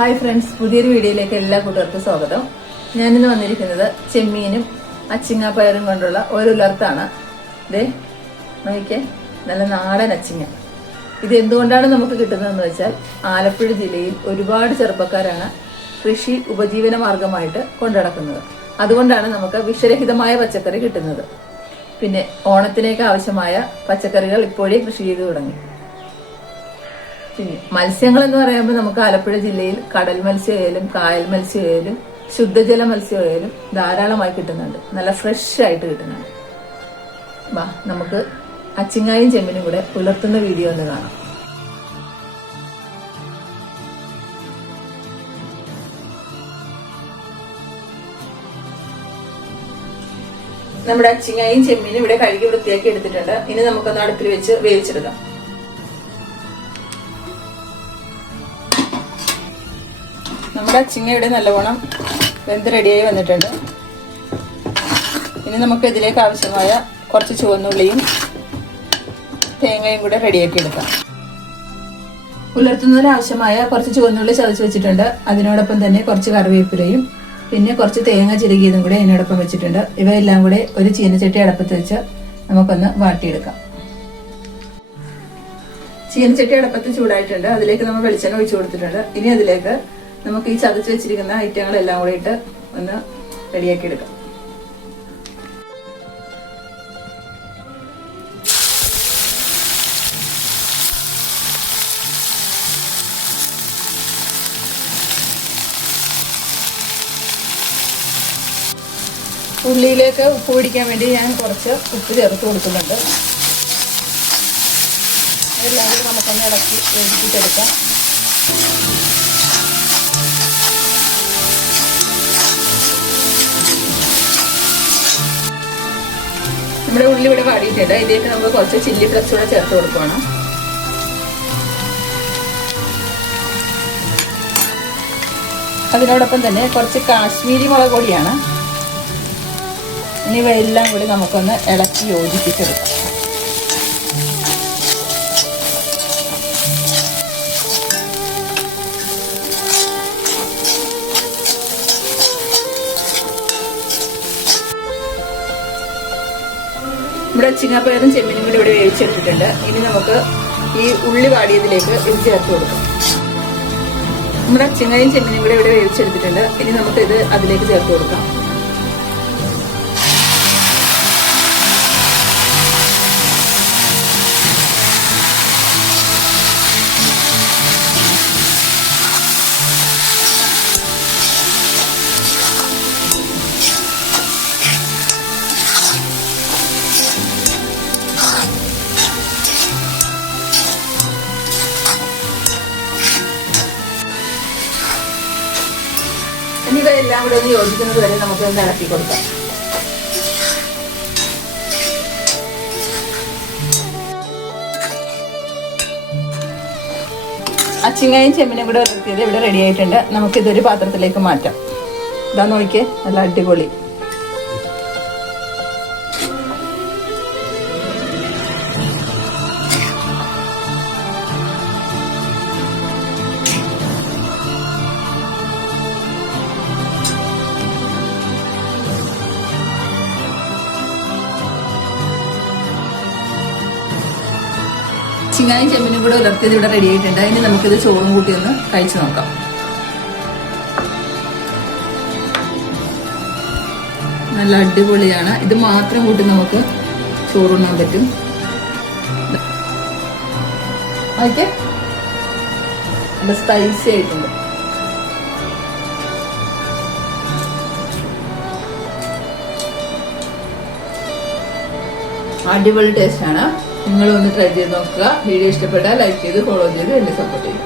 Hi friends, പുതിയൊരു വീഡിയോയിലേക്ക് എല്ലാ കൂട്ടുകാർക്കും സ്വാഗതം. ഞാനിന്ന് വന്നിരിക്കുന്നത് ചെമ്മീനും അച്ചിങ്ങാപ്പയറും കൊണ്ടുള്ള ഒരു ഉലർത്താണ്. ഇതേ നോക്കിക്കേ, നല്ല നാടൻ അച്ചിങ്ങ. ഇത് എന്തുകൊണ്ടാണ് നമുക്ക് കിട്ടുന്നതെന്ന് വെച്ചാൽ, ആലപ്പുഴ ജില്ലയിൽ ഒരുപാട് ചെറുപ്പക്കാരാണ് കൃഷി ഉപജീവന മാർഗമായിട്ട് കൊണ്ടുനടക്കുന്നത്. അതുകൊണ്ടാണ് നമുക്ക് വിഷരഹിതമായ പച്ചക്കറി കിട്ടുന്നത്. പിന്നെ ഓണത്തിനേക്ക് ആവശ്യമായ പച്ചക്കറികൾ ഇപ്പോഴേ കൃഷി ചെയ്തു തുടങ്ങി. പിന്നെ മത്സ്യങ്ങൾ എന്ന് പറയുമ്പോൾ നമുക്ക് ആലപ്പുഴ ജില്ലയിൽ കടൽ മത്സ്യമായാലും കായൽ മത്സ്യമായാലും ശുദ്ധജല മത്സ്യമായാലും ധാരാളമായി കിട്ടുന്നുണ്ട്. നല്ല ഫ്രഷ് ആയിട്ട് കിട്ടുന്നുണ്ട്. വാ, നമുക്ക് അച്ചിങ്ങായും ചെമ്മീനും കൂടെ പുലർത്തുന്ന വീഡിയോ ഒന്ന് കാണാം. നമ്മുടെ അച്ചിങ്ങായും ചെമ്മീനും ഇവിടെ കഴുകി വൃത്തിയാക്കി എടുത്തിട്ടുണ്ട്. ഇനി നമുക്കൊന്ന് അടുപ്പിൽ വെച്ച് വേവിച്ചെടുക്കാം. നമ്മുടെ അച്ചിങ്ങയുടെ നല്ലവണ്ണം വെന്ത് റെഡിയായി വന്നിട്ടുണ്ട്. ഇനി നമുക്ക് ഇതിലേക്ക് ആവശ്യമായ കുറച്ച് ചുവന്നുള്ളിയും തേങ്ങയും കൂടെ റെഡിയാക്കി എടുക്കാം. പുലർത്തുന്നതിന് ആവശ്യമായ കുറച്ച് ചുവന്നുള്ളി ചതച്ച് വെച്ചിട്ടുണ്ട്. അതിനോടൊപ്പം തന്നെ കുറച്ച് കറിവേപ്പിലയും പിന്നെ കുറച്ച് തേങ്ങ ചിരകിയതും കൂടെ അതിനോടൊപ്പം വെച്ചിട്ടുണ്ട്. ഇവയെല്ലാം കൂടെ ഒരു ചീനച്ചട്ടി അടപ്പത്ത് വെച്ച് നമുക്കൊന്ന് വാട്ടിയെടുക്കാം. ചീനച്ചട്ടി അടപ്പത്ത് ചൂടായിട്ടുണ്ട്. അതിലേക്ക് നമ്മൾ വെളിച്ചെണ്ണ ഒഴിച്ചു കൊടുത്തിട്ടുണ്ട്. ഇനി അതിലേക്ക് നമുക്ക് ഈ ചതച്ച് വെച്ചിരിക്കുന്ന ഐറ്റങ്ങളെല്ലാം കൂടെ ഇട്ട് ഒന്ന് റെഡിയാക്കി എടുക്കാം. ഉള്ളിയിലേക്ക് ഉപ്പ് പിടിക്കാൻ വേണ്ടി ഞാൻ കുറച്ച് ഉപ്പ് ചേർത്ത് കൊടുക്കുന്നുണ്ട്. അതെല്ലാം കൂടി നമുക്കൊന്ന് ഇളക്കി വേവിച്ചെടുക്കാം. നമ്മുടെ ഉള്ളി ഇവിടെ വാടിയിട്ടുണ്ട്. ഇതിലേക്ക് നമുക്ക് കുറച്ച് ചില്ലി ഫ്ലക്സ് കൂടെ ചേർത്ത് കൊടുക്കണം. അതിനോടൊപ്പം തന്നെ കുറച്ച് കാശ്മീരി മുളക് പൊടിയാണ്. ഇനി ഇവയെല്ലാം കൂടി നമുക്കൊന്ന് ഇളക്കി യോജിപ്പിച്ചെടുക്കാം. ഇവിടെ അച്ചിങ്ങാപ്പയറും ചെമ്മീനും കൂടി ഇവിടെ വേവിച്ചെടുത്തിട്ടുണ്ട്. ഇനി നമുക്ക് ഈ ഉള്ളി വാടിയതിലേക്ക് ഇത് ചേർത്ത് കൊടുക്കാം. നമ്മുടെ അച്ചിങ്ങയും ചെമ്മീനും കൂടി ഇവിടെ വേവിച്ചെടുത്തിട്ടുണ്ട്. ഇനി നമുക്ക് ഇത് അതിലേക്ക് ചേർത്ത് കൊടുക്കാം. ഇവയെല്ലാം കൂടെ ഒന്ന് യോജിക്കുന്നത് വരെ നമുക്ക് ഒന്ന് ഇളക്കി കൊടുക്കാം. അച്ചിങ്ങയും ചെമ്മീനും കൂടെ വറുത്തിയത് ഇവിടെ റെഡി ആയിട്ടുണ്ട്. നമുക്കിതൊരു പാത്രത്തിലേക്ക് മാറ്റാം. ഇതാ നോക്കിയേ, നല്ല അടിപൊളി. ചിങ്ങായും ചെമ്മീനും കൂടെ ഉലർത്തിയത് ഇവിടെ റെഡി ആയിട്ടുണ്ട്. ഇനി നമുക്കിത് ചോറും കൂട്ടി ഒന്ന് കഴിച്ചു നോക്കാം. നല്ല അടിപൊളിയാണ്. ഇത് മാത്രം കൂട്ടി നമുക്ക് ചോറുണ്ണാൻ പറ്റും. ഓക്കെ, നല്ല സ്പൈസി ആയിട്ടുണ്ട്. അടിപൊളി ടേസ്റ്റ് ആണ്. നിങ്ങളൊന്ന് ട്രൈ ചെയ്ത് നോക്കുക. വീഡിയോ ഇഷ്ടപ്പെട്ടാൽ ലൈക്ക് ചെയ്ത് ഫോളോ ചെയ്ത് എന്നെ സപ്പോർട്ട് ചെയ്യും.